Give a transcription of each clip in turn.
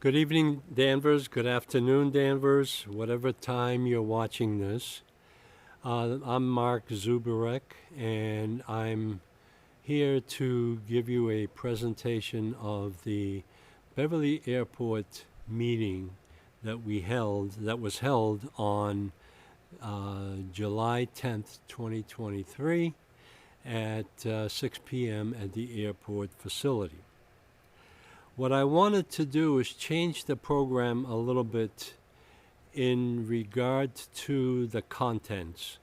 Good evening, Danvers. Good afternoon, Danvers, whatever time you're watching this. I'm Mark Zubarek, and I'm here to give you a presentation of the Beverly Airport meeting that was held on July 10th, 2023 at 6 p.m. at the airport facility. What I wanted to do is change the program a little bit in regard to the contents.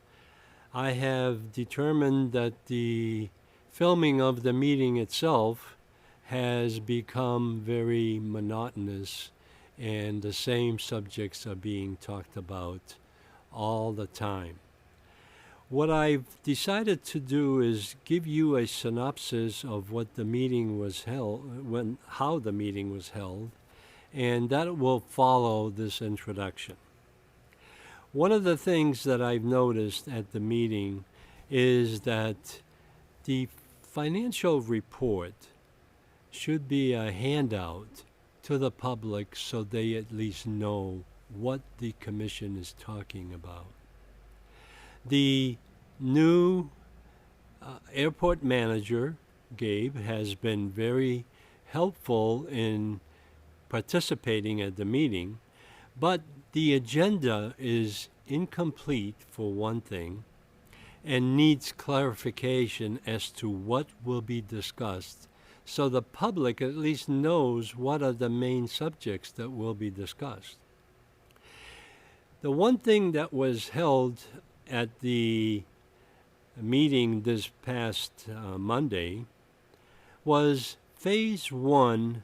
I have determined that the filming of the meeting itself has become very monotonous, and the same subjects are being talked about all the time. What I've decided to do is give you a synopsis of what the meeting was held, how the meeting was held, and that will follow this introduction. One of the things that I've noticed at the meeting is that the financial report should be a handout to the public so they at least know what the commission is talking about. The new airport manager, Gabe, has been very helpful in participating at the meeting, but the agenda is incomplete for one thing and needs clarification as to what will be discussed so the public at least knows what are the main subjects that will be discussed. The one thing that was held at the meeting this past Monday was Phase 1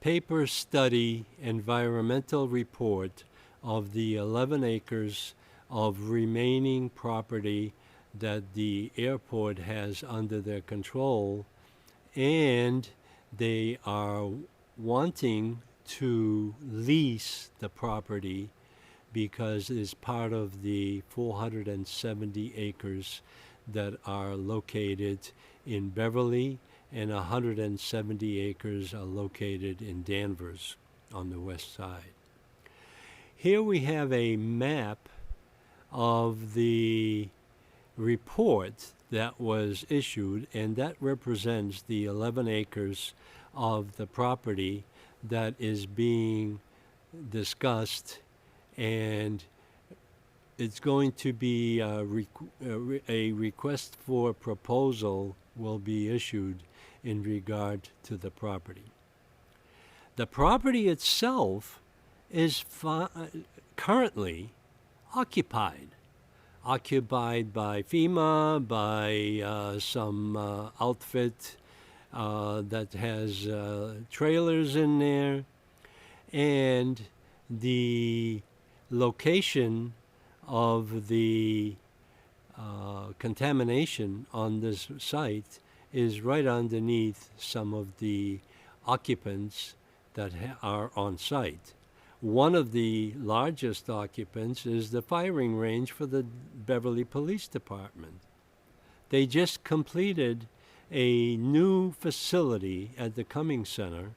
paper study environmental report of the 11 acres of remaining property that the airport has under their control, and they are wanting to lease the property because it's part of the 470 acres that are located in Beverly, and 170 acres are located in Danvers on the west side. Here we have a map of the report that was issued, and that represents the 11 acres of the property that is being discussed, and it's going to be a request for proposal will be issued in regard to the property. The property itself is currently occupied by FEMA, by some outfit that has trailers in there, and the location of the contamination on this site is right underneath some of the occupants that are on site. One of the largest occupants is the firing range for the Beverly Police Department. They just completed a new facility at the Cummings Center,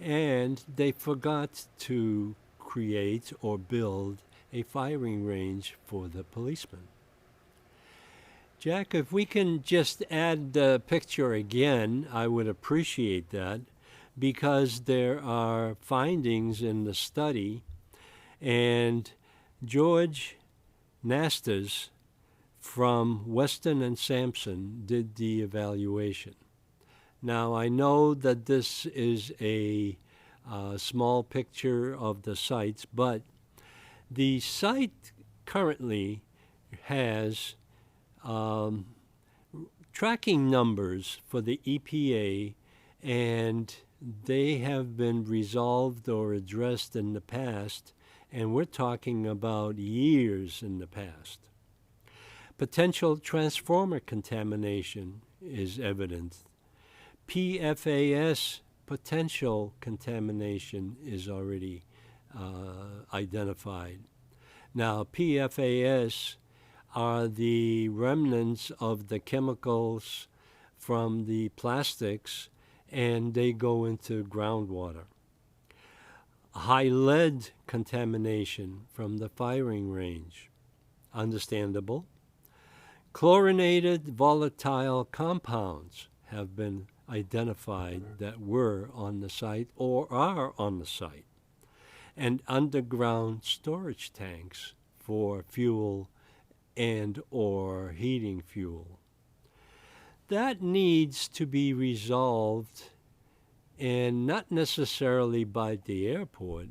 and they forgot to create or build a firing range for the policemen. Jack, if we can just add the picture again, I would appreciate that, because there are findings in the study, and George Nastas from Weston and Sampson did the evaluation. Now, I know that this is a small picture of the sites, but the site currently has tracking numbers for the EPA, and they have been resolved or addressed in the past, and we're talking about years in the past. Potential transformer contamination is evident. PFAS potential contamination is already identified. Now, PFAS are the remnants of the chemicals from the plastics and they go into groundwater. High lead contamination from the firing range. Understandable. Chlorinated volatile compounds have been identified that were on the site or are on the site. And underground storage tanks for fuel and or heating fuel. That needs to be resolved, and not necessarily by the airport,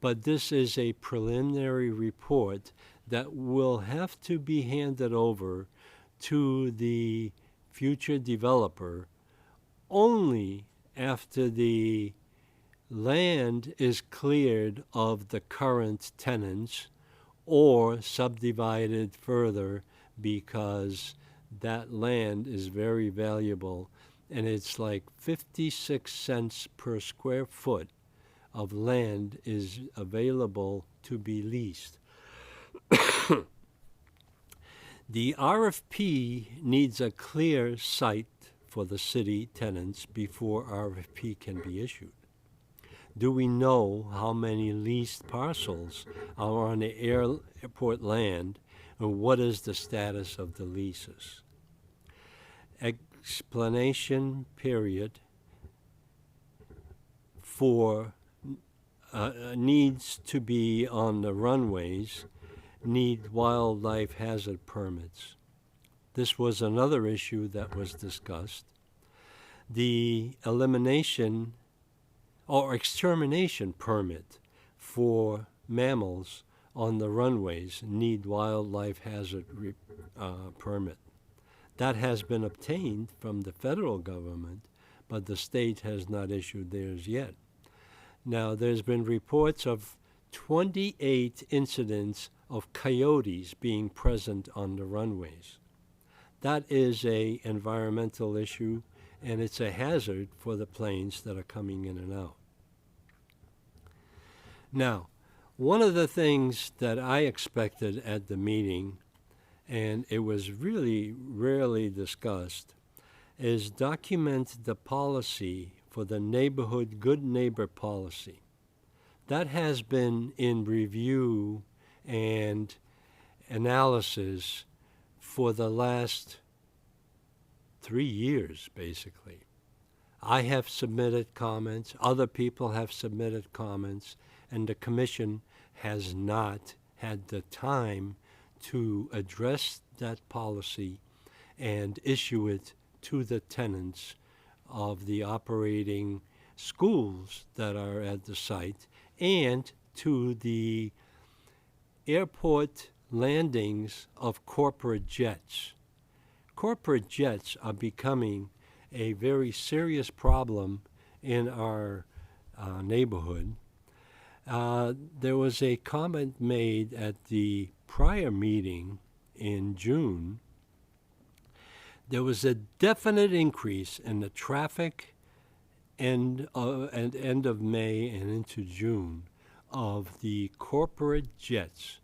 but this is a preliminary report that will have to be handed over to the future developer only after the land is cleared of the current tenants or subdivided further, because that land is very valuable, and it's like 56 cents per square foot of land is available to be leased. The RFP needs a clear site for the city tenants before RFP can be issued. Do we know how many leased parcels are on the airport land, and what is the status of the leases? Explanation period for needs to be on the runways, need wildlife hazard permits. This was another issue that was discussed. The elimination or extermination permit for mammals on the runways need wildlife hazard permit. That has been obtained from the federal government, but the state has not issued theirs yet. Now, there's been reports of 28 incidents of coyotes being present on the runways. That is an environmental issue, and it's a hazard for the planes that are coming in and out. Now, one of the things that I expected at the meeting, and it was really rarely discussed, is document the policy for the neighborhood good neighbor policy. That has been in review and analysis for the last 3 years, basically. I have submitted comments, other people have submitted comments, and the commission has not had the time to address that policy and issue it to the tenants of the operating schools that are at the site and to the airport landings of corporate jets. Corporate jets are becoming a very serious problem in our neighborhood. There was a comment made at the prior meeting in June. There was a definite increase in the traffic end of May and into June of the corporate jets.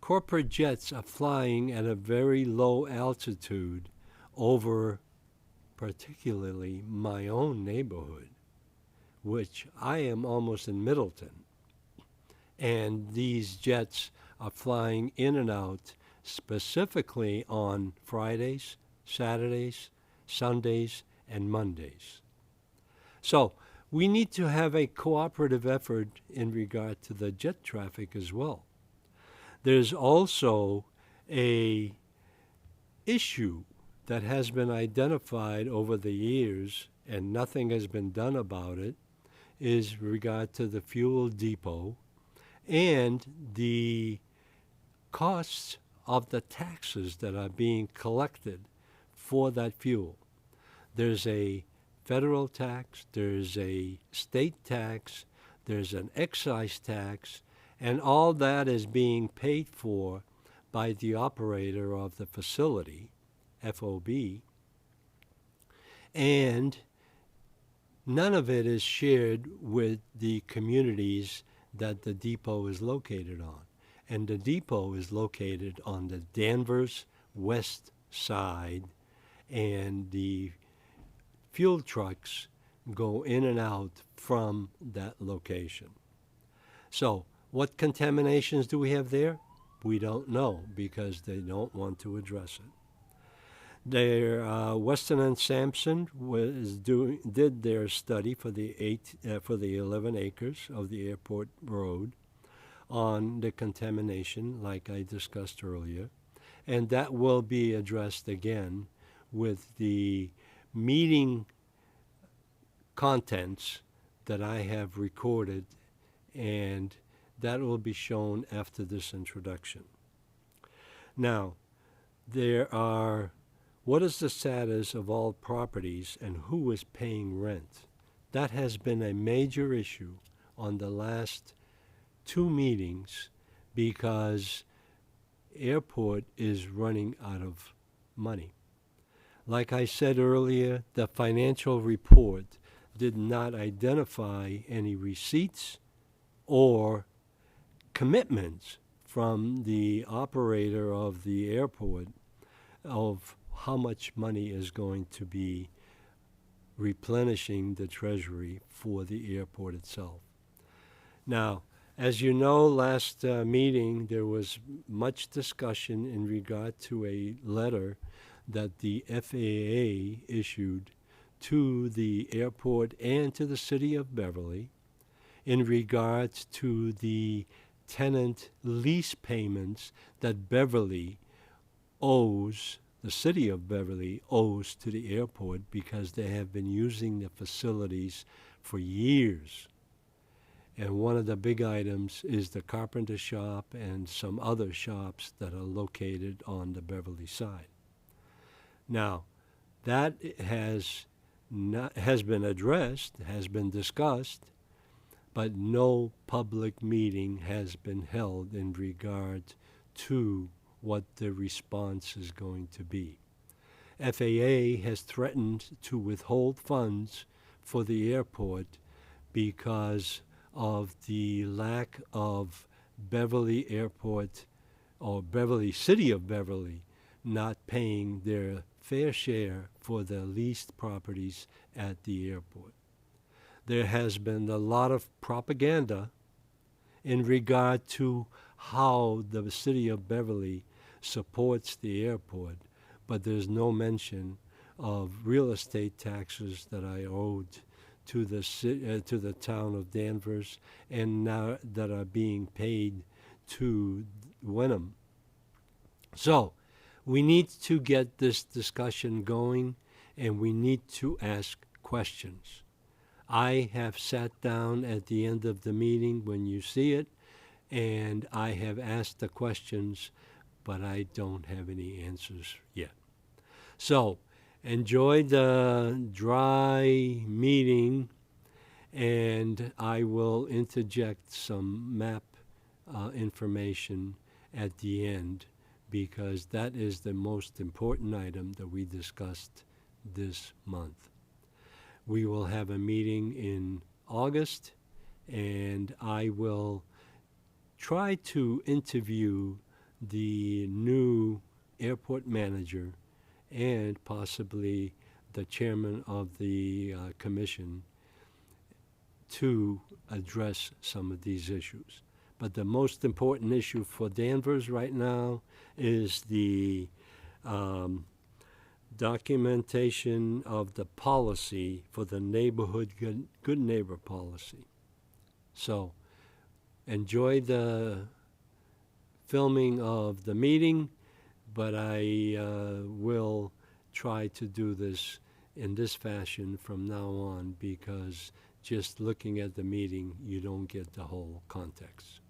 Corporate jets are flying at a very low altitude over particularly my own neighborhood, which I am almost in Middleton. And these jets are flying in and out specifically on Fridays, Saturdays, Sundays, and Mondays. So we need to have a cooperative effort in regard to the jet traffic as well. There's also a issue that has been identified over the years, and nothing has been done about it, is regard to the fuel depot and the costs of the taxes that are being collected for that fuel. There's a federal tax, there's a state tax, there's an excise tax, and all that is being paid for by the operator of the facility, FOB, and none of it is shared with the communities that the depot is located on. And the depot is located on the Danvers west side, and the fuel trucks go in and out from that location. So, what contaminations do we have there? We don't know because they don't want to address it. Their Weston and Sampson did their study for the 11 acres of the airport road on the contamination, like I discussed earlier, and that will be addressed again with the meeting contents that I have recorded, and that will be shown after this introduction. Now, what is the status of all properties and who is paying rent? That has been a major issue on the last 2 meetings because airport is running out of money. Like I said earlier, the financial report did not identify any receipts or commitments from the operator of the airport of how much money is going to be replenishing the treasury for the airport itself. Now, as you know, last meeting there was much discussion in regard to a letter that the FAA issued to the airport and to the city of Beverly in regards to the tenant lease payments that Beverly owes, the city of Beverly owes to the airport because they have been using the facilities for years. And one of the big items is the carpenter shop and some other shops that are located on the Beverly side. Now, that has been addressed, has been discussed, but no public meeting has been held in regard to what the response is going to be. FAA has threatened to withhold funds for the airport because of the lack of Beverly Airport or Beverly City of Beverly not paying their fair share for the leased properties at the airport. There has been a lot of propaganda in regard to how the city of Beverly supports the airport, but there's no mention of real estate taxes that I owed to the town of Danvers and now that are being paid to Wenham. So we need to get this discussion going, and we need to ask questions. I have sat down at the end of the meeting when you see it, and I have asked the questions, but I don't have any answers yet. So enjoy the dry meeting, and I will interject some map information at the end because that is the most important item that we discussed this month. We will have a meeting in August, and I will try to interview the new airport manager and possibly the chairman of the commission to address some of these issues. But the most important issue for Danvers right now is the documentation of the policy for the neighborhood good neighbor policy. So enjoy the filming of the meeting, but I will try to do this in this fashion from now on because just looking at the meeting, you don't get the whole context.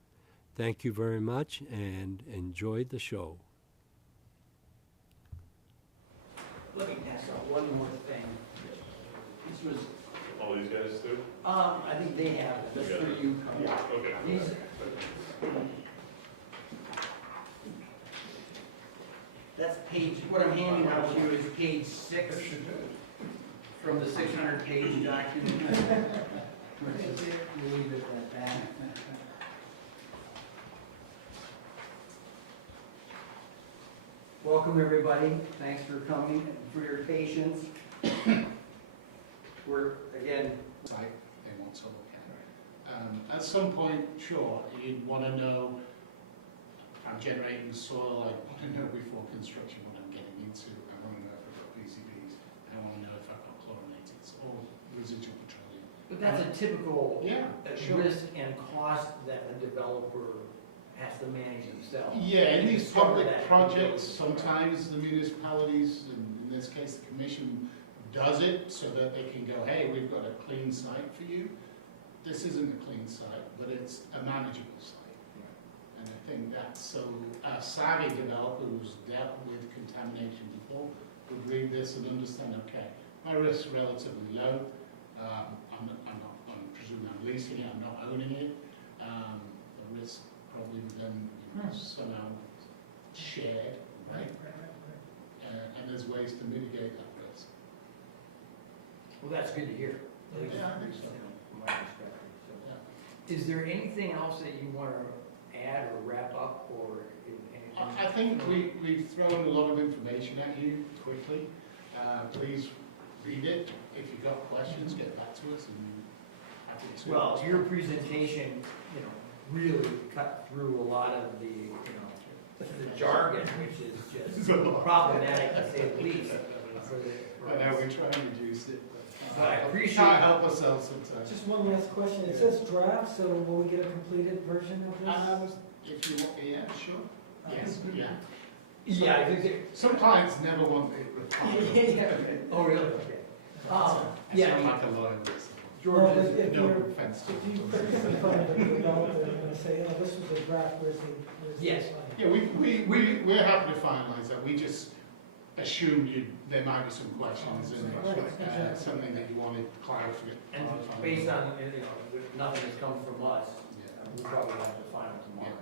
Thank you very much and enjoy the show. Let me pass out one more thing. This was, All these guys do? I think they have it, that's Yeah. for you, Carl. Yeah, okay. These, that's page, what I'm handing out to you is page 6 from the 600-page document. Leave it at that. Welcome, everybody. Thanks for coming and for your patience. we're, again, site they want to look at. At some point, sure, you'd want to know, I'm generating soil, I want to know before construction what I'm getting into, I want to know if I've got PCBs, I want to know if I've got chlorinators or residual petroleum. but that's a typical Yeah, sure. risk and cost that a developer has to manage themselves. Yeah, in these Discover public that. projects, sometimes the municipalities, and in this case the commission, does it so that they can go, hey, we've got a clean site for you. This isn't a clean site, but it's a manageable site. And I think that's so, a savvy developer who's dealt with contamination before would read this and understand, okay, my risk's relatively low. I'm presuming I'm leasing it, I'm not owning it. The risk probably then somehow shared, right? And there's ways to mitigate that risk. Well, that's good to hear. At least, Yeah, I think so. you know, from my perspective. So, Yeah. is there anything else that you want to add or wrap up, or anything? I think we've thrown a lot of information at you quickly. Please read it. If you've got questions, get back to us and happy to. Well, your presentation, you know, really cut through a lot of the, you know, the jargon, which is just problematic to say the least. I know, we try and reduce it, But I we appreciate- can't help ourselves sometimes. Just one last question. It says draft, so will we get a completed version of this? If you want, yeah, sure. Yes, yeah. Yeah, I think that. Some clients never want it refined. Yeah. Oh, really? Okay. I Yeah, sound like a lawyer. Well, George is, if No you're, offense to if you you. find a developer, they're gonna say, oh, this was a draft, where's the Yes. final? Yeah, we're happy to finalize that. We just assumed there might be some questions and Right. something that you wanted clarified. and based on, you know, nothing has come from us, Yeah. we'll probably have the final tomorrow.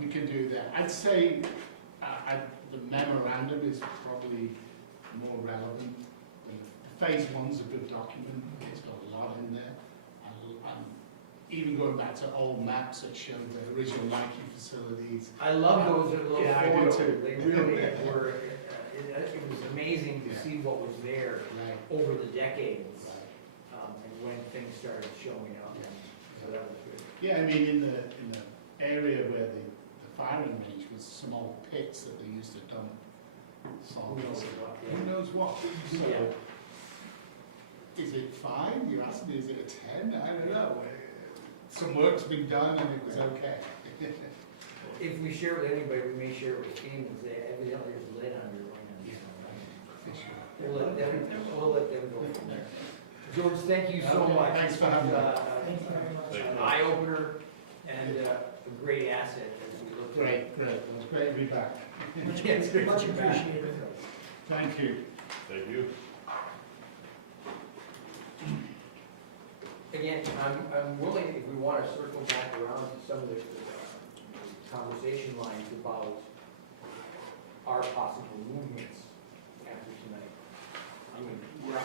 You can do that. I'd say the memorandum is probably more relevant. Phase one's a good document. It's got a lot in there. And even going back to old maps that show the original Nike facilities. I love those little Yeah, I do photos. too. They really were, it was amazing to Yeah. see what was there Right. over the decades, and when things started showing up. So that was good. Yeah, I mean, in the area where the firing range was some old pits that they used to dump salt. Who knows what, yeah. Who knows what? So, Yeah. is it fine? You asked me, is it a 10? I don't know. Some work's been done and it was okay. If we share with anybody, we may share it with Steve and say, evidently there's lead on your wing. We'll let them go from there. George, thank you so Okay, much. thanks for having me. Thank you very much. An eye opener and a great asset as we look. Great. It was great to be back. Yeah, it's great to Much be back. appreciated. Thank you. Thank you. Again, I'm willing, if we want to circle back around to some of the conversation lines about our possible movements after tonight. I mean, Yeah.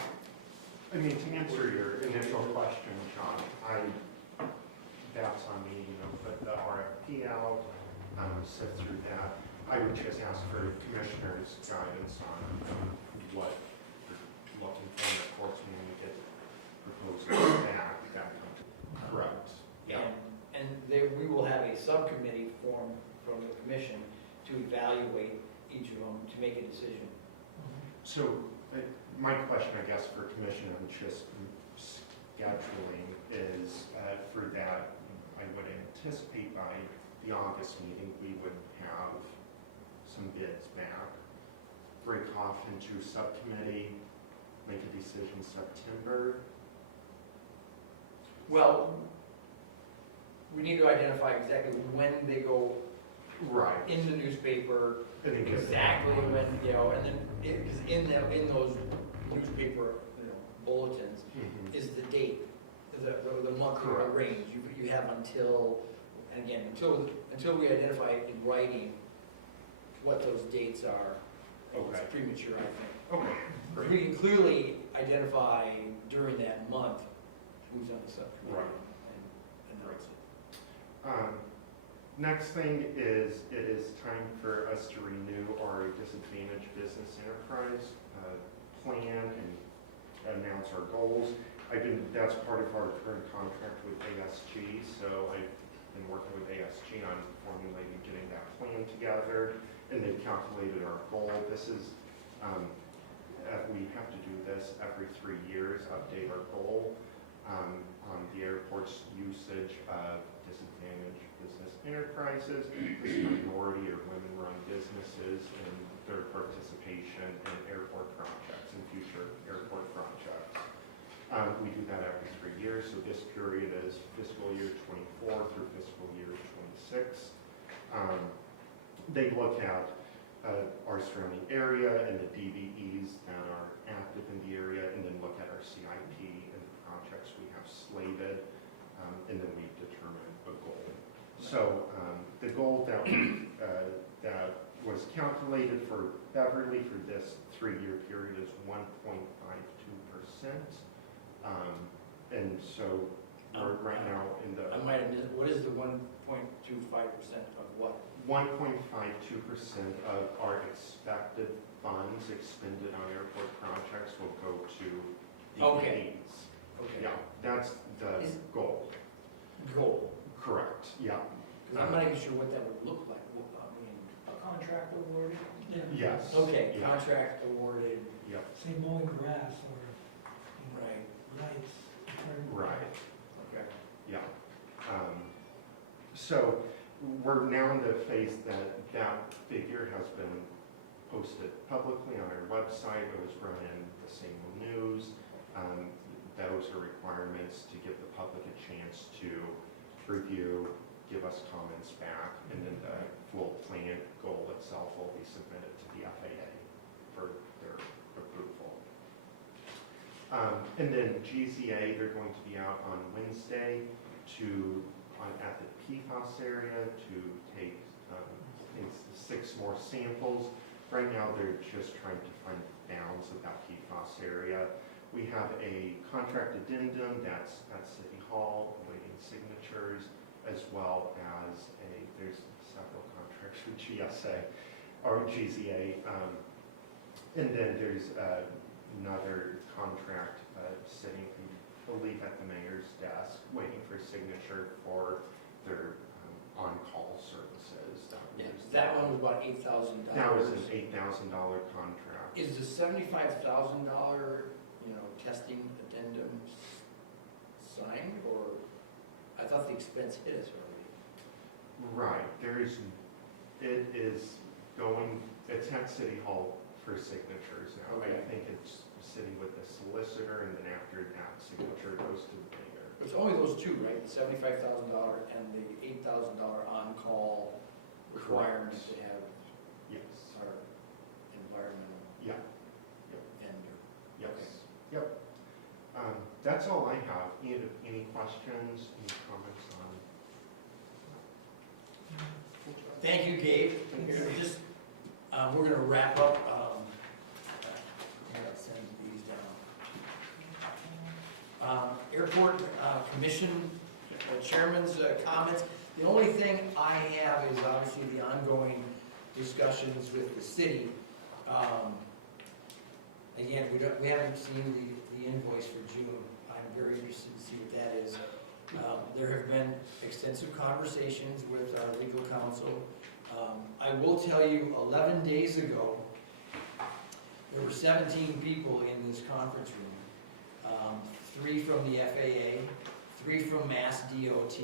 I mean, to answer your initial question, John, that's on me, you know, put the RFP out, sift through that. I would just ask for commissioners' guidance on what you're looking for in the courts when we get proposals back. Correct. and we will have a subcommittee formed from the commission to evaluate each of them to make a decision. So, my question, I guess, for commission on just scheduling is, for that, I would anticipate by the August meeting, we would have some bids back, break off into subcommittee, make a decision September. Well, we need to identify exactly when they go Right. in the newspaper, And then get exactly when, you know, and then, because in those newspaper, you know, bulletins Mhm. is the date, the monthly Correct. range. You have until, and again, until we identify in writing what those dates are, Okay. it's premature, I think. Okay, great. We can clearly identify during that month who's on the subcommittee. Right. And announce it. Next thing is, it is time for us to renew our disadvantaged business enterprise plan and announce our goals. That's part of our current contract with ASG, so I've been working with ASG on formulating, getting that plan together, and they've calculated our goal. This is, we have to do this every 3 years, update our goal on the airport's usage of disadvantaged business enterprises, minority or women-run businesses, and their participation in airport projects and future airport projects. We do that every 3 years, so this period is fiscal year 24 through fiscal year 26. They look at our surrounding area and the DVEs that are active in the area, and then look at our CIP and the projects we have slated, and then we determine a goal. So the goal that was calculated for Beverly for this 3-year period is 1.52%. And so we're right now in the I might have missed, what is the 1.25% of what? 1.52% of our expected funds expended on airport projects will go to Okay. DVEs. Okay. Yeah, that's the goal. Goal. Correct, yeah. Because I'm not even sure what that would look like. I mean, A contract awarded, Yes. okay, Yeah. contract awarded, Yep, Say mowing grass or, you know, right, lights. right. okay. Yeah. So we're now in the phase that figure has been posted publicly on our website. It was run in the Single News. Those are requirements to give the public a chance to review, give us comments back, and then the full plan goal itself will be submitted to the FAA for their approval. And then GZA, they're going to be out on Wednesday at the PFAS area to take 6 more samples. Right now, they're just trying to find bounds of that PFAS area. We have a contract addendum that's at City Hall awaiting signatures, as well as there's several contracts with GSA or GZA. And then there's another contract sitting, I believe, at the mayor's desk, waiting for signature for their on-call services. Yeah, that one was about $8,000. That was an $8,000 contract. Is the $75,000, testing addendum signed, or I thought the expense hit us already? Right, it's at City Hall for signatures now. Okay. I think it's sitting with the solicitor, and then after that signature goes to the mayor. It's only those two, right? The $75,000 and the $8,000 on-call requirement to have Yes, our environmental yeah, vendor. yes, yep. That's all I have. Any questions, any comments on? Thank you, Gabe. We're gonna wrap up. I'll send these down. Airport Commission Chairman's comments. The only thing I have is obviously the ongoing discussions with the city. Again, we haven't seen the invoice for June. I'm very interested to see what that is. There have been extensive conversations with our legal counsel. I will tell you, 11 days ago, there were 17 people in this conference room. 3 from the FAA, 3 from Mass DOT,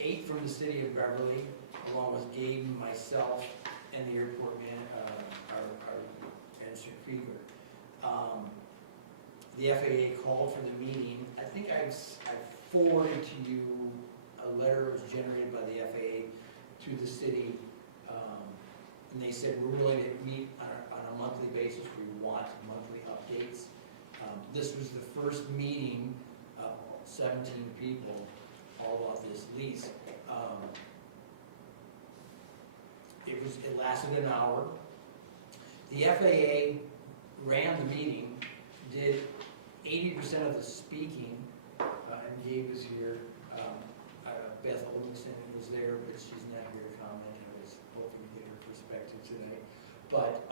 8 from the city of Beverly, along with Gabe, myself, and the airport man, our Mr. Krieger. The FAA called for the meeting. I think I've forwarded to you a letter that was generated by the FAA to the city, and they said we're willing to meet on a monthly basis. We want monthly updates. This was the first meeting of 17 people all about this lease. It lasted an hour. The FAA ran the meeting, did 80% of the speaking, and Gabe was here. Beth Olmstead was there, but she's not here to comment. I was hoping to get her perspective today. But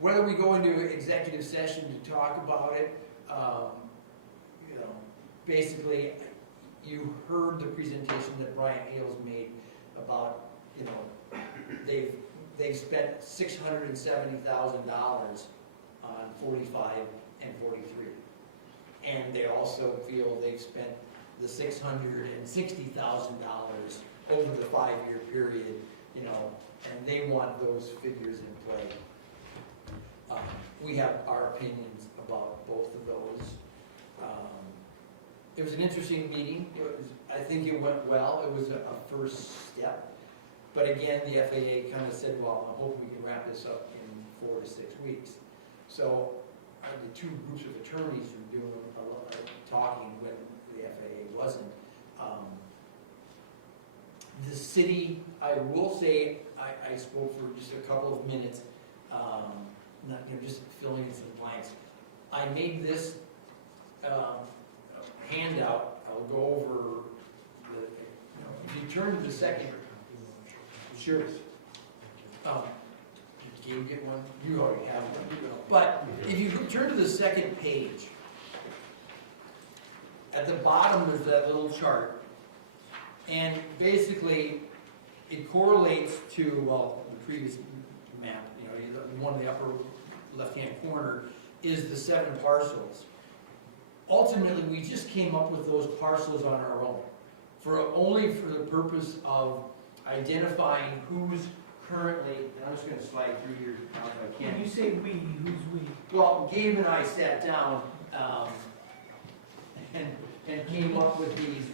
whether we go into executive session to talk about it, you know, basically, you heard the presentation that Brian Ailes made about, you know, they've spent $670,000 on 45 and 43. And they also feel they've spent the $660,000 over the 5-year period, you know, and they want those figures in play. We have our opinions about both of those. It was an interesting meeting. I think it went well. It was a first step. But again, the FAA kind of said, well, I hope we can wrap this up in 4 to 6 weeks. So the two groups of attorneys were doing a lot of talking when the FAA wasn't. The city, I will say, I spoke for just a couple of minutes, not, you know, just filling in some blanks. I made this handout. I'll go over the, you know, if you turn to the second. Sure. Did you get one? You already have one. But if you turn to the second page, at the bottom is that little chart. And basically, it correlates to, well, the previous map, you know, the one in the upper left-hand corner is the 7 parcels. Ultimately, we just came up with those parcels on our own, only for the purpose of identifying who's currently, and I'm just going to slide through here now if I can. When you say we, who's we? Well, Gabe and I sat down and came up with these,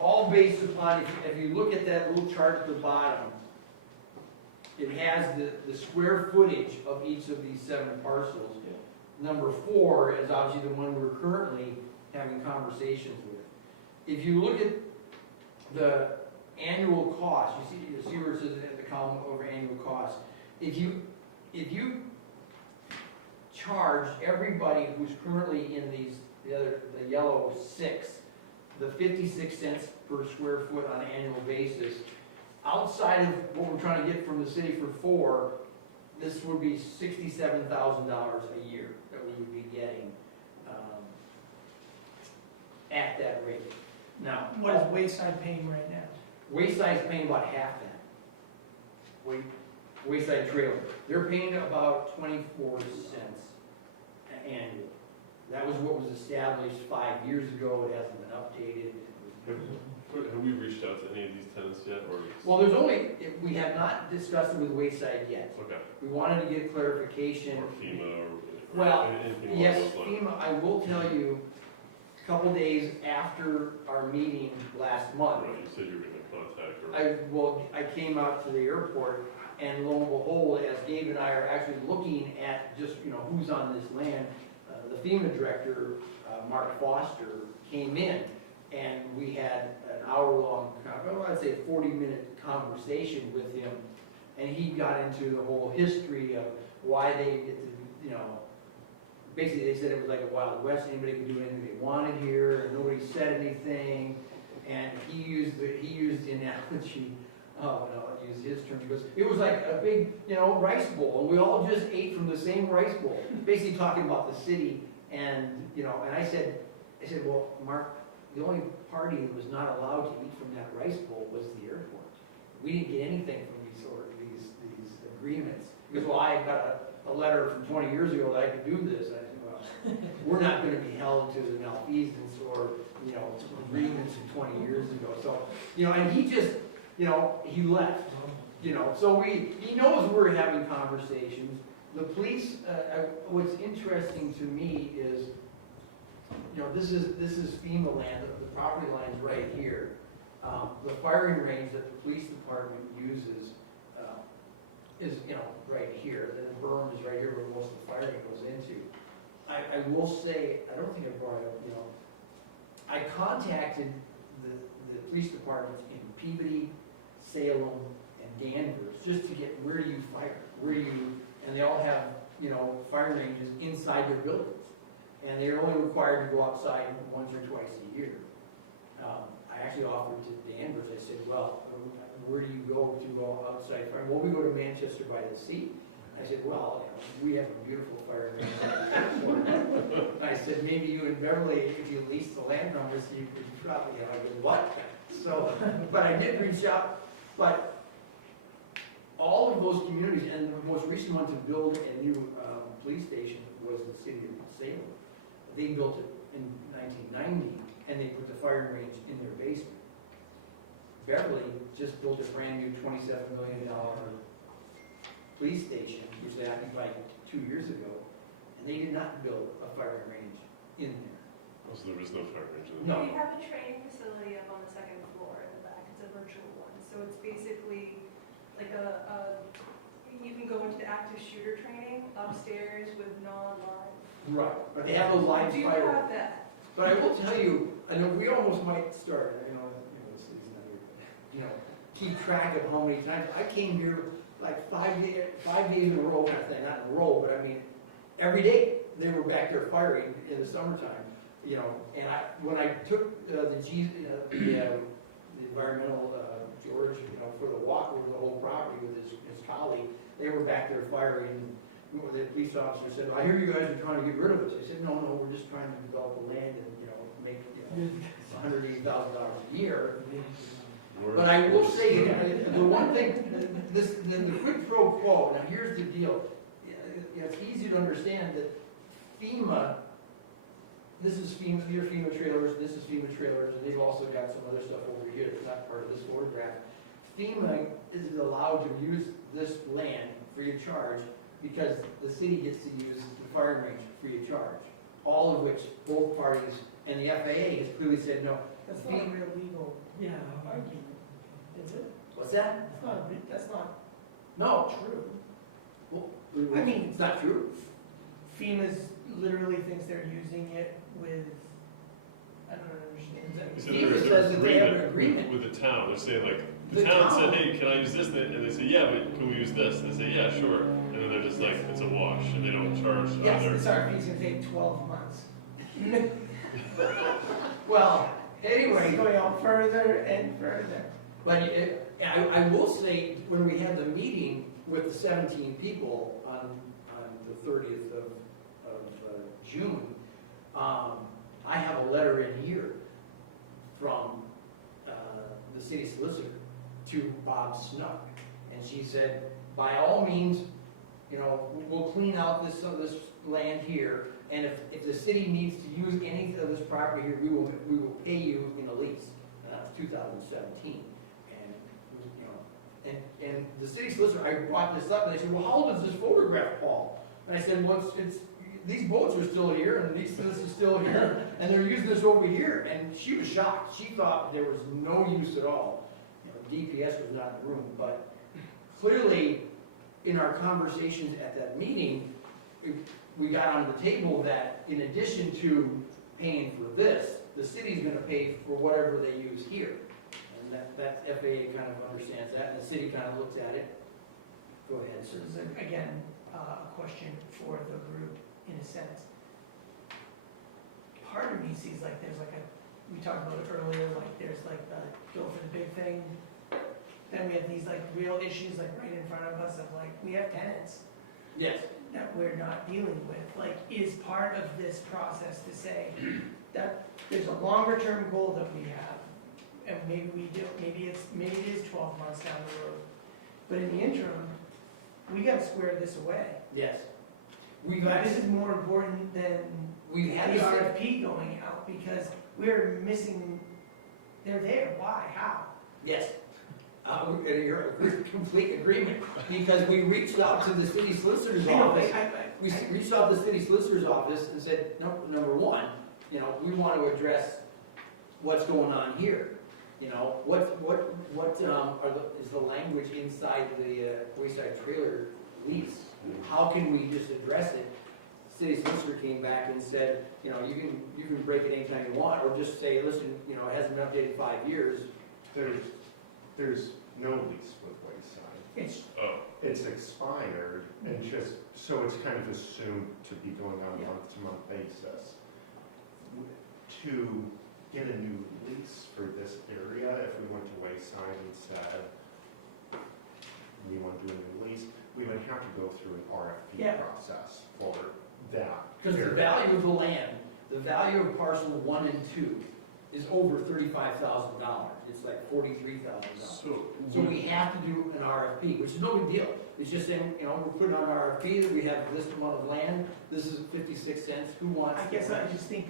all based upon, if you look at that little chart at the bottom, it has the square footage of each of these 7 parcels. Number 4 is obviously the one we're currently having conversations with. If you look at the annual cost, you see where it says at the column over annual cost. If you charge everybody who's currently in the yellow 6, the 56 cents per square foot on an annual basis, outside of what we're trying to get from the city for 4, this would be $67,000 a year that we would be getting at that rate. Now, What is Wayside paying right now? Wayside's paying about half that. Wayside Trailer. They're paying about 24 cents annually. That was what was established 5 years ago. It hasn't been updated. Have we reached out to any of these tenants yet, or? Well, we have not discussed it with Wayside yet. Okay. We wanted to get clarification. Or FEMA, or Well, anything along yes, those lines? FEMA, I will tell you, a couple days after our meeting last month, Right, you said you were gonna contact her. I came out to the airport, and lo and behold, as Gabe and I are actually looking at just, you know, who's on this land, the FEMA director, Mark Foster, came in, and we had an hour-long, I'd say 40-minute conversation with him, and he got into the whole history of why they get to, you know, basically they said it was like a Wild West, anybody could do anything they wanted here, and nobody said anything, and he used the analogy, oh no, I used his term, he goes, it was like a big, you know, rice bowl, and we all just ate from the same rice bowl, basically talking about the city, and, you know, and I said, well, Mark, the only party that was not allowed to eat from that rice bowl was the airport. We didn't get anything from these agreements. He goes, well, I got a letter from 20 years ago that I could do this. I said, well, we're not going to be held to the malfeasance or, you know, agreements from 20 years ago. So, you know, and he just, you know, he left, you know. So he knows we're having conversations. The police, what's interesting to me is, you know, this is FEMA land, the property line's right here. The firing range that the police department uses is, you know, right here. Then the berm is right here where most of the firing goes into. I will say, I don't think I brought it up, you know, I contacted the police departments in Peabody, Salem, and Danvers just to get where do you fire, and they all have, you know, firing ranges inside their buildings. And they're only required to go outside once or twice a year. I actually offered to Danvers, I said, well, where do you go to go outside? Well, we go to Manchester by the Sea. I said, well, we have a beautiful fire range. I said, maybe you and Beverly, if you lease the land from us, you could probably, I go, what? So, but I did reach out, but all of those communities, and the most recent one to build a new police station was the city of Salem. They built it in 1990, and they put the firing range in their basement. Beverly just built a brand new $27 million police station, which they occupied 2 years ago, and they did not build a firing range in there. Also, there was no fire range in No. We have a training facility up on the second floor in the back. It's a virtual one. So it's basically like you can go into the active shooter training upstairs with non-live. Right, but they have those live Do you fire. have that? But I will tell you, I know we almost might start, it's not even, keep track of how many times. I came here like 5 days in a row, kind of thing, not in a row, but I mean, every day they were back there firing in the summertime, and when I took the environmental, George, for the walk over the whole property with his colleague, they were back there firing. The police officer said, I hear you guys are trying to get rid of us. I said, no, we're just trying to develop the land and, make, $180,000 a year. But I will say, the one thing, the quid pro quo, now here's the deal. It's easy to understand that FEMA, these are FEMA trailers, this is FEMA trailers, and they've also got some other stuff over here that's not part of this photograph. FEMA is allowed to use this land free of charge because the city gets to use the firing range free of charge. All of which both parties and the FAA has clearly said no. That's not a real legal, argument, is it? What's that? That's not No. true. Well, I mean- it's not true. FEMA's literally thinks they're using it with, I don't understand. They said FEMA there was says that they have an an agreement. with the town. They're saying like, The the town town- said, hey, can I use this? And they say, yeah, but can we use this? And they say, yeah, sure. And then they're just like, it's a wash, and they don't charge Yes, other. this RFP is gonna take 12 months. Well, It's anyway, going on further and further. but I will say, when we had the meeting with the 17 people on the 30th of June, I have a letter in here from the city solicitor to Bob Snuck. And she said, by all means, we'll clean out this land here, and if the city needs to use any of this property here, we will pay you in a lease. And that was 2017. And the city solicitor, I brought this up, and they said, well, how old is this photograph, Paul? And I said, well, these boats are still here, and this is still here, and they're using this over here. And she was shocked. She thought there was no use at all. DPS was not in the room, but clearly, in our conversations at that meeting, we got on the table that in addition to paying for this, the city's gonna pay for whatever they use here. And that FAA kind of understands that, and the city kind of looks at it. Go ahead, So sir. this is, again, a question for the group, in a sense. Part of me sees like there's like we talked about it earlier, like there's like the go for the big thing. Then we have these like real issues like right in front of us of like, we have tenants Yes. that we're not dealing with. Like, is part of this process to say that there's a longer term goal that we have, and maybe we do, maybe it is 12 months down the road. But in the interim, we gotta square this away. Yes. We've had, This is more important than we've the had this, RFP going out, because we're missing, they're there, why, how? yes. You're in complete agreement, because we reached out to the city solicitor's office. We reached out to the city solicitor's office and said, number one, we want to address what's going on here. What is the language inside the Wayside Trailer lease? How can we just address it? City solicitor came back and said, you can break it anytime you want, or just say, listen, it hasn't been updated in 5 years. There's no lease with Wayside. Oh, It's expired, and just, so it's kind of assumed to be going on a Yeah. month-to-month basis. To get a new lease for this area, if we went to Wayside and said, we want to do a new lease, we would have to go through an RFP Yeah. process for that. Because the area. value of the land, the value of parcel 1 and 2 is over $35,000. It's like $43,000. So we have to do an RFP, which is no big deal. It's just saying, you know, we're putting on an RFP that we have this amount of land, this is 56 cents, who wants? I guess I just think,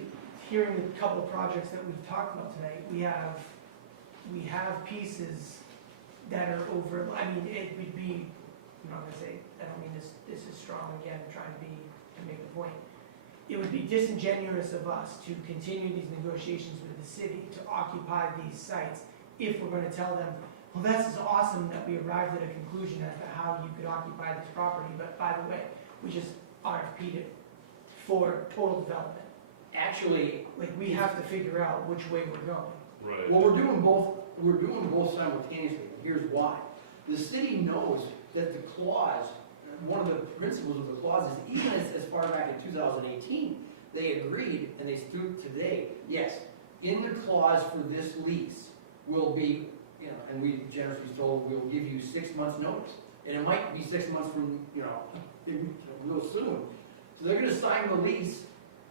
hearing the couple of projects that we've talked about tonight, we have pieces that are over, I mean, it would be, I'm not gonna say, I don't mean this is strong again, trying to make a point. It would be disingenuous of us to continue these negotiations with the city to occupy these sites if we're gonna tell them, well, this is awesome that we arrived at a conclusion as to how you could occupy this property, but by the way, we just RFP'd it for total development. Actually, Like, we have to figure out which way we're going. Right. well, we're doing both simultaneously. Here's why. The city knows that the clause, one of the principles of the clause is even as far back in 2018, they agreed, and they stood today, yes, in the clause for this lease will be, you know, and we generously told, we'll give you 6 months' notice. And it might be 6 months from, you know, real soon. So they're gonna sign the lease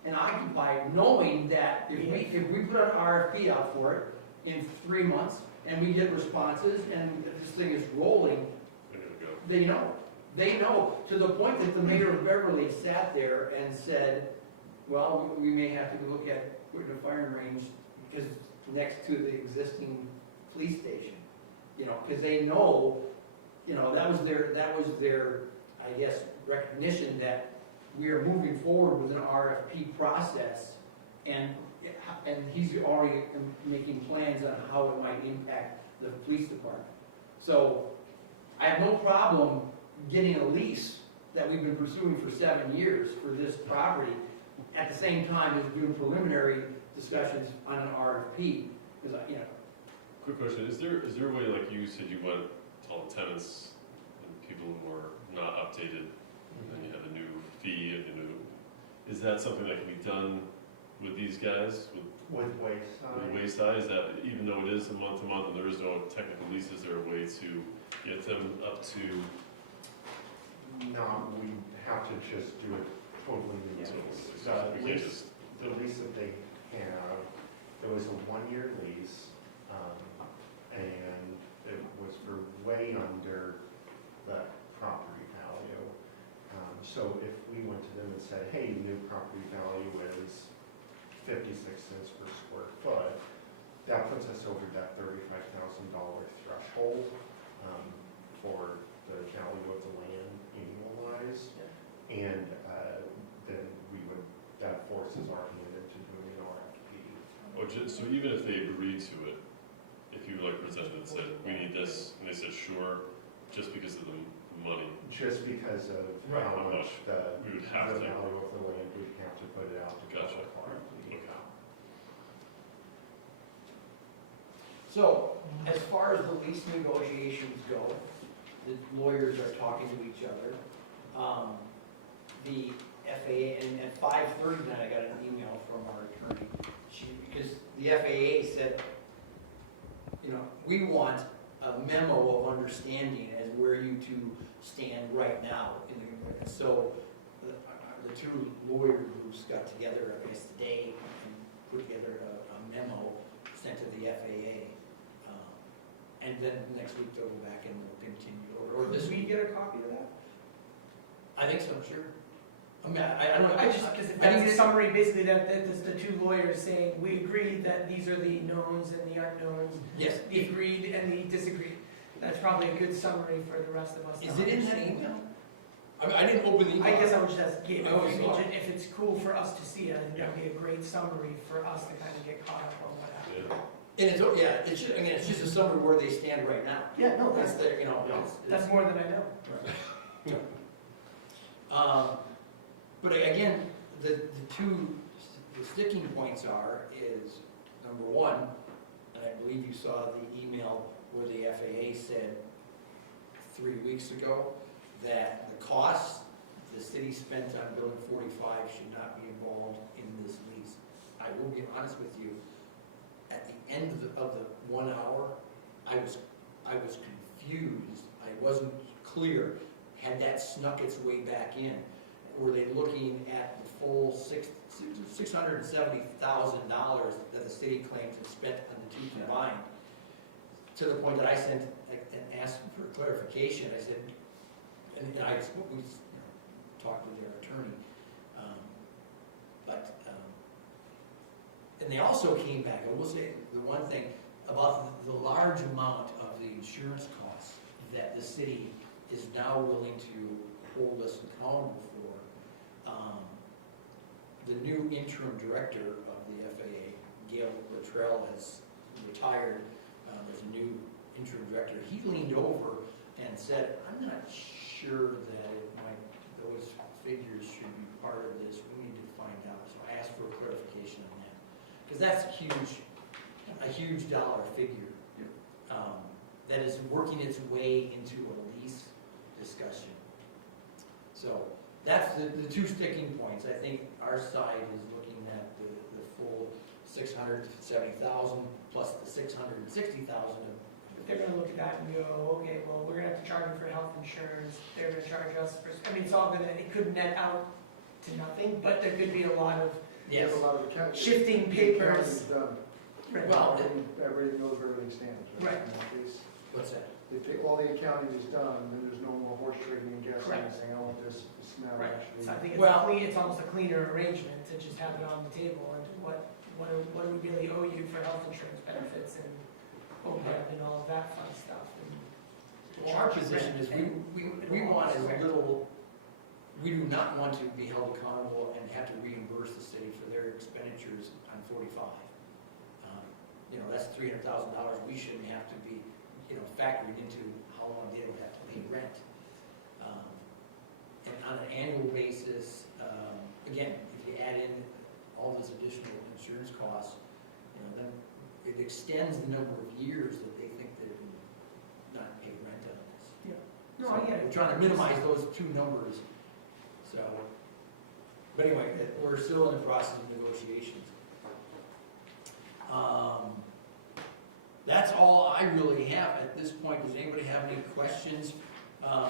and occupy, knowing that if we put an RFP out for it in 3 months, and we get responses, and this thing is rolling, They're gonna go. they know. They know, to the point that the mayor of Beverly sat there and said, well, we may have to look at putting a firing range because it's next to the existing police station. You know, because they know, you know, that was their, I guess, recognition that we are moving forward with an RFP process, and he's already making plans on how it might impact the police department. So I have no problem getting a lease that we've been pursuing for 7 years for this property at the same time as doing preliminary discussions on an RFP, because, you know, Quick question, is there a way, like you said, you went to all the tenants and people who were not updated, and then you have a new fee and a new, is that something that can be done with these guys, With Wayside. with Wayside? Is that, even though it is a month to month and there is no technical lease, is there a way to get them up to? No, we have to just do it totally new. So The we can't lease, just, the lease that they have, it was a 1-year lease, and it was for way under the property value. So if we went to them and said, hey, new property value is 56 cents per square foot, that puts us over that $35,000 threshold for the value of the land annualized. And then that forces our hand into doing an RFP. or just, so even if they agreed to it, if you like presented and said, we need this, and they said, sure, just because of the money, Just because of Right. how How much much the we would have to. value of the land, we'd have to put it out to Gotcha. public RFP. Okay. so as far as the lease negotiations go, the lawyers are talking to each other. The FAA, and at 5:30 tonight, I got an email from our attorney. Because the FAA said, you know, we want a memo of understanding as where you two stand right now in the agreement. So the two lawyer groups got together, I guess, today and put together a memo sent to the FAA. And then next week they'll go back and we'll continue, or this Did we week. get a copy of that? I think so, sure. I mean, I don't know. I just, because I think that's a it's- summary, basically, that is the two lawyers saying, we agreed that these are the knowns and the unknowns, Yes. the agreed and the disagreed. That's probably a good summary for the rest of us. to Is it in that understand. email? I mean, I didn't open the email. I guess I would just ask Gabe, Oh, you are. if it's cool for us to see it, I think that'd be a great summary for us to kind of get caught up on what happened. Yeah. And it's, yeah, it should, I mean, it's just a summary where they stand right now. Yeah, no, That's their, you know, that's more than I know. But again, the sticking points is, number one, and I believe you saw the email where the FAA said 3 weeks ago that the costs the city spent on building 45 should not be involved in this lease. I will be honest with you, at the end of the 1 hour, I was confused. I wasn't clear. had that snuck its way back in? Were they looking at the full $670,000 that the city claimed to have spent on the two combined? To the point that I sent and asked for clarification. I said, and we talked with their attorney, and they also came back. I will say the one thing about the large amount of the insurance costs that the city is now willing to hold us accountable for. The new interim director of the FAA, Gail Luttrell, has retired. There's a new interim director. He leaned over and said, "I'm not sure that those figures should be part of this. We need to find out." So I asked for clarification on that, because that's a huge dollar figure that is working its way into a lease discussion. So that's the two sticking points. I think our side is looking at the full $670,000 plus the $660,000. They're gonna look at that and go, okay, well, we're gonna have to charge them for health insurance, they're gonna charge us for, I mean, it's all gonna, it could net out to nothing, but there could be a lot of Yes. A lot of the county. shifting the papers. county's done. Right. Well, Everything knows where everything stands. Right. In that case, What's that? all the accounting is done, then there's no more horse trading and guessing and Correct. saying, I want this now Right, actually. so I think Well- it's almost a cleaner arrangement to just have it on the table, and what do we really owe you for health insurance benefits and OPEB and all of that fun stuff. Well, our position is we want as little, we do not want to be held accountable and have to reimburse the city for their expenditures on 45. That's $300,000 we shouldn't have to be, factoring into how long they would have to pay rent. And on an annual basis, again, if you add in all those additional insurance costs, then it extends the number of years that they think they can not pay rent on this. No, I get it. We're trying to minimize those two numbers, so. But anyway, we're still in the process of negotiations. That's all I really have at this point. Does anybody have any questions? I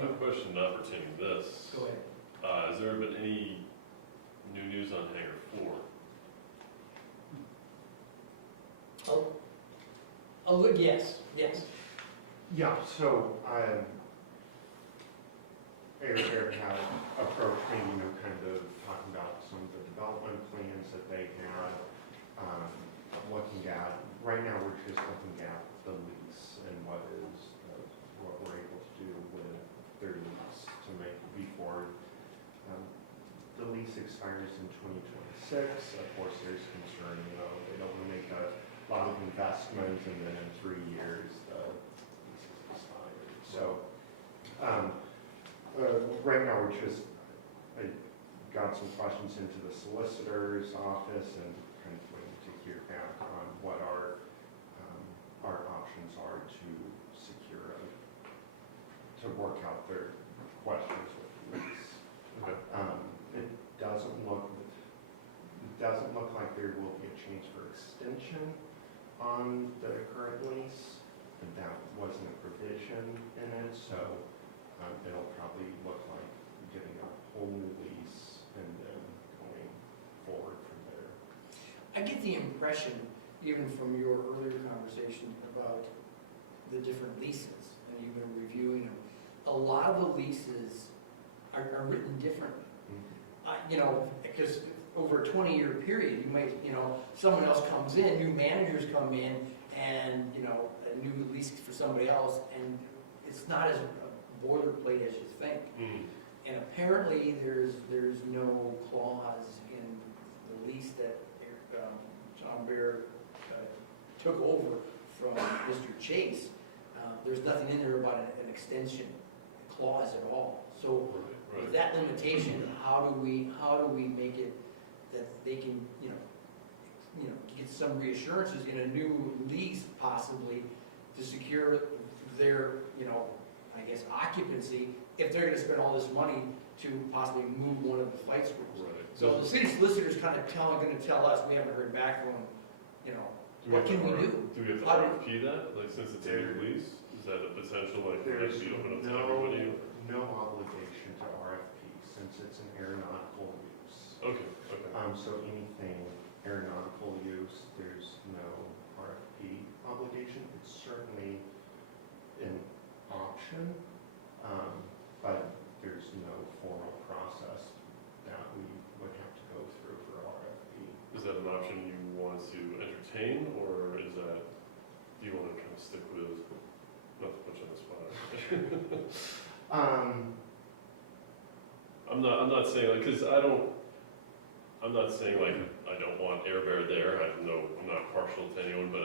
have a question not pertaining to this. Go ahead. Has there been any new news on Hangar 4? Oh, look, yes. Yeah, so Air had approached me, kind of talking about some of the development plans that they had, looking at, right now we're just looking at the lease and what we're able to do with their lease to make before the lease expires in 2026. Of course, there's concern, they don't want to make a lot of investment and then in 3 years the lease is expired. So right now we're I got some questions into the solicitor's office and kind of waiting to hear back on what our options are to secure to work out their questions with the lease. Okay. It doesn't look like there will be a change for extension on the current lease, and that wasn't a provision in it, so it'll probably look like getting a whole new lease and then going forward from there. I get the impression, even from your earlier conversation about the different leases, and you've been reviewing them, a lot of the leases are written differently. Because over a 20-year period, you might, someone else comes in, new managers come in, and, a new lease for somebody else, and it's not as boilerplate as you think. And apparently, there's no clause in the lease that John Bear took over from Mr. Chase. There's nothing in there about an extension clause at all. So with that limitation, how do we make it that they can, get some reassurances in a new lease possibly to secure their, occupancy if they're gonna spend all this money to possibly move one of the flight schools. Right. So the city solicitor's kind of gonna tell us, we haven't heard back from them, Do What have can we to do? Do we have to How do- RFP that, like, since it's a new lease? Is that a potential, like, There's be open up to no, everybody? no obligation to RFP since it's an aeronautical use. Okay, okay. So anything aeronautical use, there's no RFP obligation. It's certainly an option, but there's no formal process that we would have to go through for RFP. Is that an option you want to entertain, or is that, do you want to kind of stick with, not to put you on the spot? I'm not saying, like, because I'm not saying, like, I don't want Air Bear there, I'm not partial to anyone, but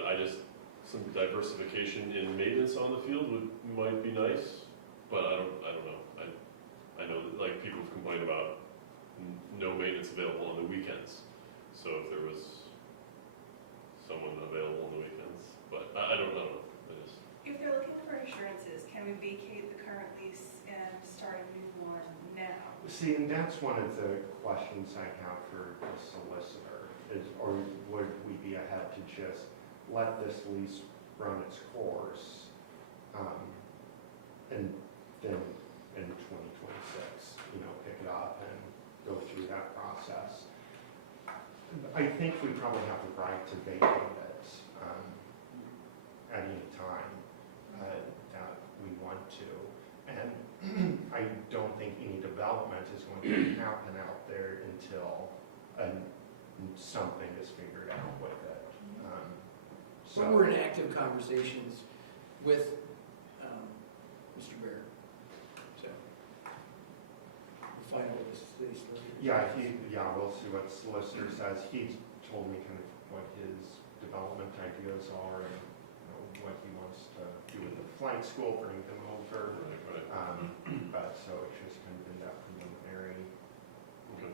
some diversification in maintenance on the field might be nice, but I don't know. I know that, like, people have complained about no maintenance available on the weekends, so if there was someone available on the weekends, but I don't know. If they're looking for insurances, can we vacate the current lease and start a new one now? See, and that's one of the questions I have for the solicitor, or would we be ahead to just let this lease run its course, and then in 2026, pick it up and go through that process? I think we probably have the right to vacate it at any time that we want to. And I don't think any development is going to happen out there until something is figured out with it. So we're in active conversations with Mr. Bear. So we'll find out what this is. We'll see what the solicitor says. He told me kind of what his development ideas are and what he wants to do with the flight school, bring them over. Right. But so it's just kind of in that preliminary Okay.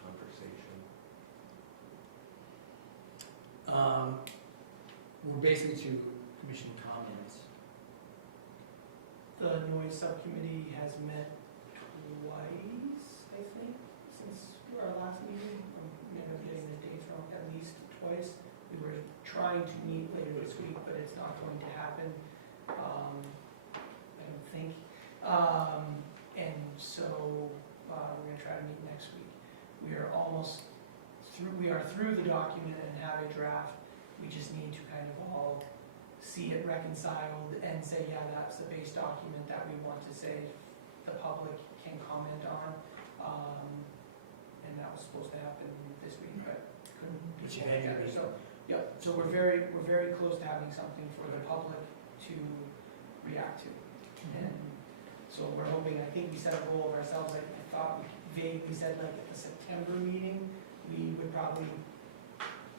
conversation. We're basically to commission comments. The noise subcommittee has met twice, I think, since our last meeting. I'm maybe getting the dates wrong, at least twice. We were trying to meet later this week, but it's not going to happen, I don't think. And so we're going to try to meet next week. We are almost through, we are through the document and have a draft. We just need to kind of all see it reconciled and say, yeah, that's the base document that we want to say the public can comment on. And that was supposed to happen this week, but couldn't be Which you pulled had together. your So, yeah, so we're very close to having something for the public to react to. And so we're hoping, I think we set a goal of ourselves, like I thought we vaguely said, like at the September meeting, we would probably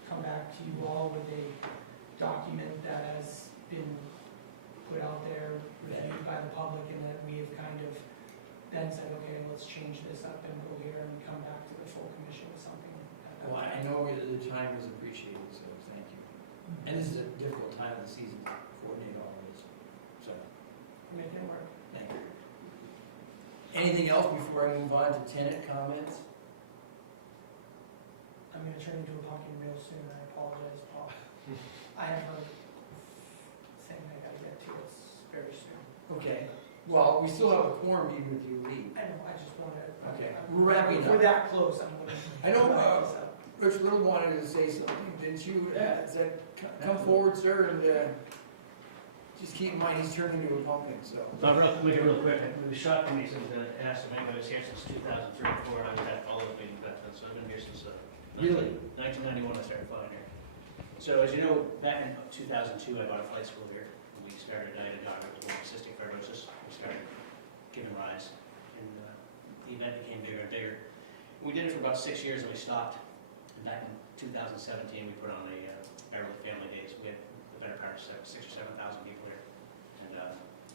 come back to you all with a document that has been put out there, reviewed by the public, and that we have kind of then said, okay, let's change this up and go here and come back to the full commission with something. at that Well, I time. know the time is appreciated, so thank you. And this is a difficult time of the season to coordinate all of this, so Make it work. thank you. Anything else before I move on to tenant comments? I'm gonna turn into a pumpkin real soon, I apologize, Paul. I have a thing I gotta get to, it's very soon. Okay, well, we still have a quorum even if you leave. I know, I just wanna. Okay, we're wrapping If we're up. that close, I'm gonna. I know, wrap this up. Rich Little wanted to say something, didn't you? Come forward, sir, and just keep in mind, he's turning into a pumpkin, so. Make it real quick. It was shocked to me since I asked if anybody was here since 2003 or 4, and I was at all those meetings back then, so I've been here since Really? 1991 I started flying here. So as you know, back in 2002, I bought a flight school here. We started, I had a daughter with cystic fibrosis. We started giving rise, and the event became bigger and bigger. We did it for about 6 years, and we stopped. And back in 2017, we put on a Beverly Family Days. We had the better part of 6,000 or 7,000 people here. And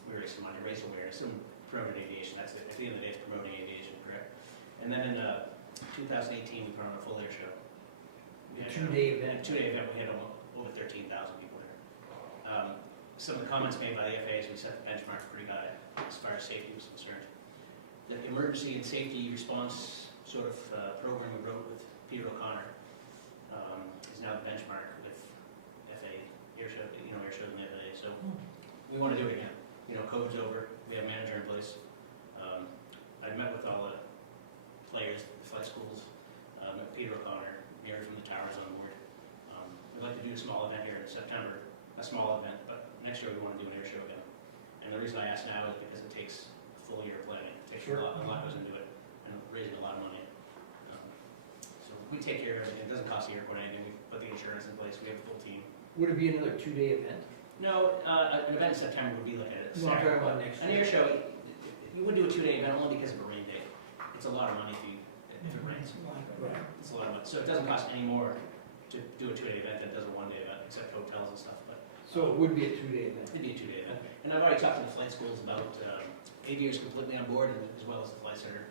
we raised some money, raised awareness, and promoted aviation. That's it. At the end of the day, it's promoting aviation, correct? And then in 2018, we put on a full air show. We had Two-day event. Two-day event, we had over 13,000 people there. Some of the comments made by the FAA is we set the benchmark pretty high as far as safety was concerned. The emergency and safety response sort of program we wrote with Peter O'Connor is now the benchmark with FAA. air show, air shows in the other day, so we want to do it again. COVID's over, we have a manager in place. I've met with all the players, the flight schools, met Peter O'Connor, Mary from the Towers on board. We'd like to do a small event here in September, a small event, but next year we want to do an air show again. And the reason I ask now is because it takes a full year of planning. It takes a lot goes into it, and raising a lot of money. So we take care of everything. It doesn't cost the airport anything. We put the insurance in place. We have a full team. Would it be another 2-day event? No, an event in September would be like a No, I'm talking about next an year. air show. You wouldn't do a 2-day event only because of a rain day. It's a lot of money if it rains. Right. It's a lot of money. So it doesn't cost any more to do a 2-day event than it does a 1-day event, except hotels and stuff. But So it would be a 2-day event? it'd be a 2-day event. And I've already talked to the flight schools about, aviators completely on board, and as well as the flight center.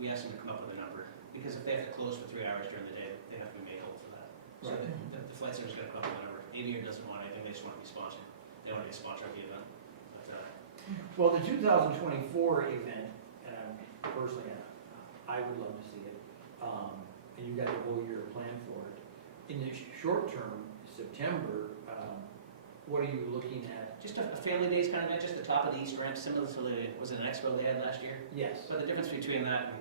We asked them to come up with a number, because if they have to close for 3 hours during the day, they have to be made whole for that. So Right. the flight center's gonna come up with a number. Aviator doesn't want anything, they just want to be sponsored. They want to be a sponsor of the event. But, Well, the 2024 event, and personally, I would love to see it, and you got the whole year planned for it. In the short term, September, what are you looking at? just a family days kind of event, just the top of the east ramp, similar to was it an expo they had last year? Yes. But the difference between that and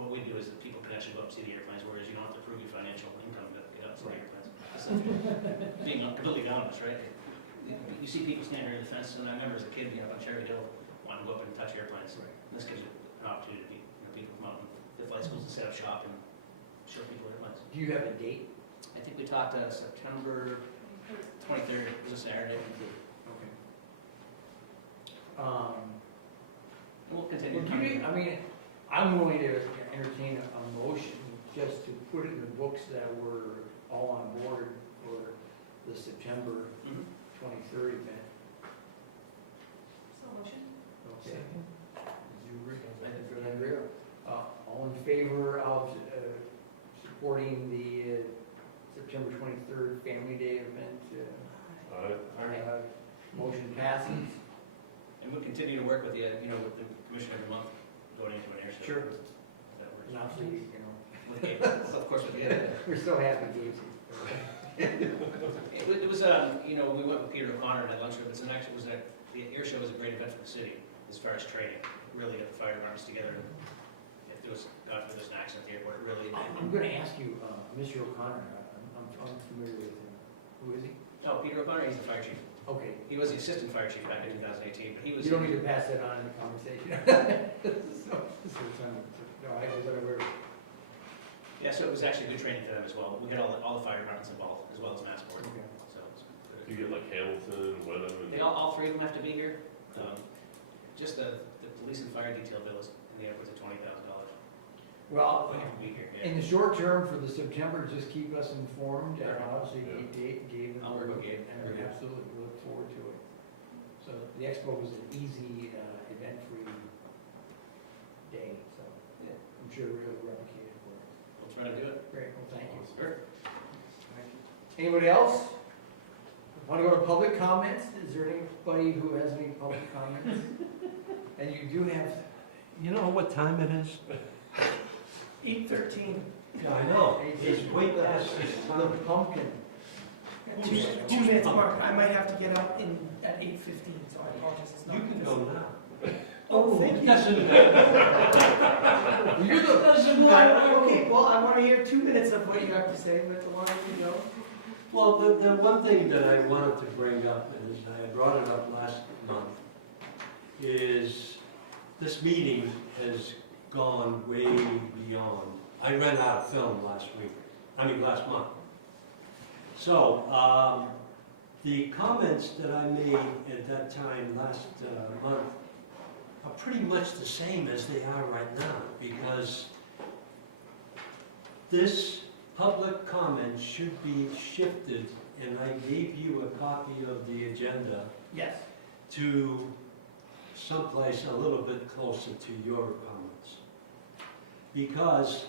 what we do is that people can actually go up and see the airplanes, whereas you don't have to prove your financial income to get up and see the airplanes. That's being completely honest, right? You see people standing near the fence, and I remember as a kid being up on Cherry Hill, wanting to go up and touch airplanes. This gives you an opportunity to be, people come out and the flight schools to set up shop and show people airplanes. Do you have a date? I think we talked September 23rd, it was a Saturday. Okay. We'll continue. Well, I mean, I'm willing to entertain a motion just to put it in the books that we're all on board for the September Mhm. 23rd event. So motion? Okay. Andrea, all in favor of supporting the September 23rd Family Day event? Aye. Motion passes. And we'll continue to work with with the commission every month, going into an air show. Sure. That works. And obviously, With Gabe, of course, with Gabe. we're so happy, Gabe. It was, we went with Peter O'Connor and had lunch with him. The air show was a great event for the city as far as training. Really got the fire departments together. If there was, God forbid, there's an accident at the airport, it really. I'm going to ask you, Mr. O'Connor, I'm unfamiliar with him. Who is he? No, Peter O'Connor, he's the fire chief. Okay. He was the assistant fire chief back in 2018, but he was. You don't need to pass that on in the conversation. No, I wasn't aware. Yeah, so it was actually good training for them as well. We had all the fire departments involved, as well as Massport. Okay. So it's good. You get like Hamilton, Wenham, and. All three of them have to be here. Just the police and fire detail bill is in the upwards of $20,000. Well, They have to be here, yeah. in the short term for the September, just keep us informed, and Yeah. obviously Yeah. Gabe. I'll work with Gabe. And we absolutely look forward to it. So the expo was an easy, event-free day, so Yeah. I'm sure we'll replicate it for us. We'll try to do it. Great, well, thank you. Sure. Anybody else? Want to go to public comments? Is there anybody who has any public comments? And you do have, You know what time it is? 8:13. Yeah, I know. It's way past the pumpkin. 2 minutes, Mark. I might have to get up at 8:15, so I apologize. It's not. You can go now. Oh, thank you. Doesn't matter. You're the, Doesn't Well, matter. okay, well, I want to hear 2 minutes of what you have to say, but the longer you go. Well, the one thing that I wanted to bring up, and I brought it up last month, is this meeting has gone way beyond. I ran out of film last month. So, the comments that I made at that time last month are pretty much the same as they are right now, because this public comment should be shifted, and I gave you a copy of the agenda, Yes. to someplace a little bit closer to your comments. Because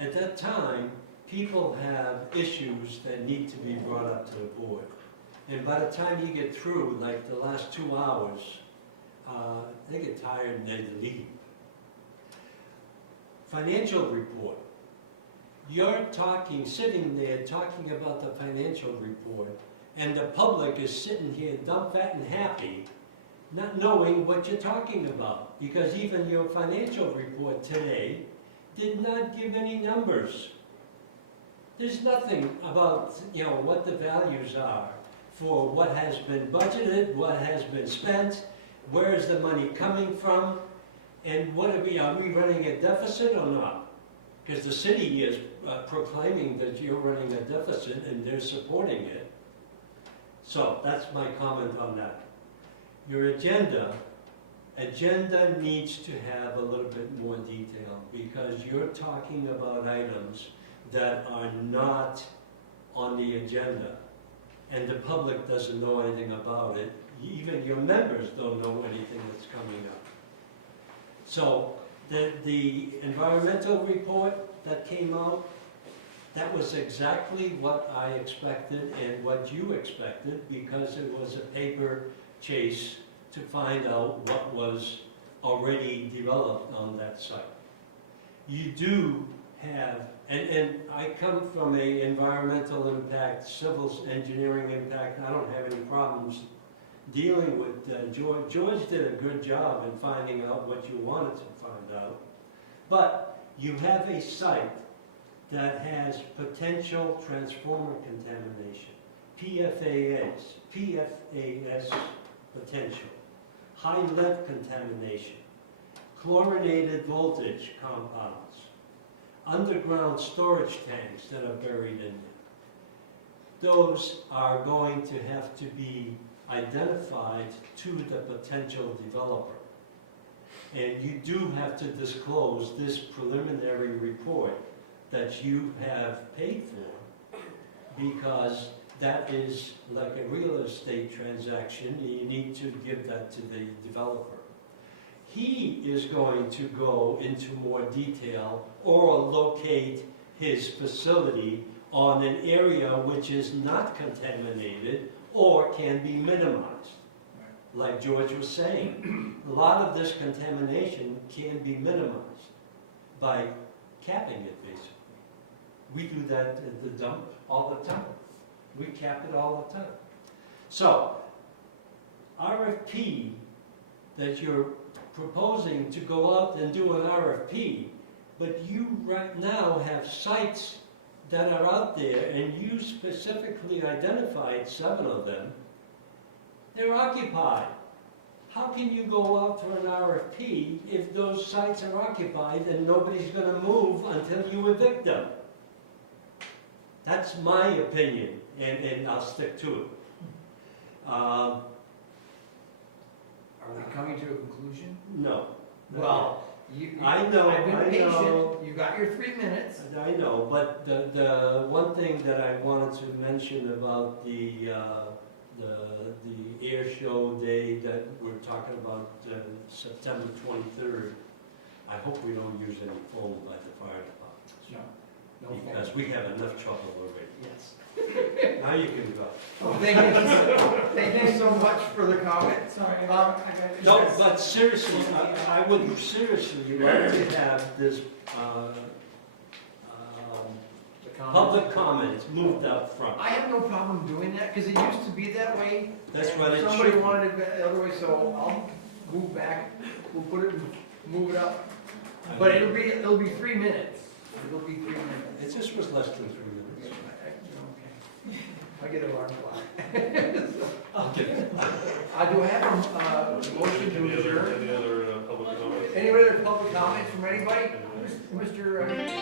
at that time, people have issues that need to be brought up to the board. And by the time you get through, like the last 2 hours, they get tired and they leave. Financial report. You're sitting there talking about the financial report, and the public is sitting here dumb, fat, and happy, not knowing what you're talking about. Because even your financial report today did not give any numbers. There's nothing about, what the values are for what has been budgeted, what has been spent, where is the money coming from, and what are we running a deficit or not? Because the city is proclaiming that you're running a deficit and they're supporting it. So that's my comment on that. Your agenda needs to have a little bit more detail, because you're talking about items that are not on the agenda, and the public doesn't know anything about it. Even your members don't know anything that's coming up. So the environmental report that came out, that was exactly what I expected and what you expected, because it was a paper chase to find out what was already developed on that site. You do have, and I come from a environmental impact, civil engineering impact. I don't have any problems dealing with George. George did a good job in finding out what you wanted to find out. But you have a site that has potential transformer contamination, PFAS potential, high lead contamination, chlorinated voltage compounds, underground storage tanks that are buried in there. Those are going to have to be identified to the potential developer. And you do have to disclose this preliminary report that you have paid for, because that is like a real estate transaction, and you need to give that to the developer. He is going to go into more detail or locate his facility on an area which is not contaminated or can be minimized. Like George was saying, a lot of this contamination can be minimized by capping it, basically. We do that at the dump all the time. We cap it all the time. So, RFP that you're proposing to go out and do an RFP, but you right now have sites that are out there, and you specifically identified 7 of them. They're occupied. How can you go out for an RFP if those sites are occupied and nobody's going to move until you evict them? That's my opinion, and I'll stick to it. Are we coming to a conclusion? No. Well, I know, I've been I patient. know. You got your 3 minutes. I know, but the one thing that I wanted to mention about the air show day that we're talking about, September 23rd, I hope we don't use any foam by the fire department. No. Because we have enough trouble already. Yes. Now you can go. Oh, thank you so much for the comment. Sorry, I got No, but seriously, I would seriously like to have this public comments moved up front. I have no problem doing that, because it used to be that way. That's and what it Somebody should be. wanted it the other way, so I'll move back, we'll put it, move it up. But it'll be 3 minutes. It'll be 3 minutes. It just was less than 3 minutes. Okay. I get an alarm clock. Okay. I do have a motion to adjourn. Any other public comments? Any other public comments from anybody? Mr.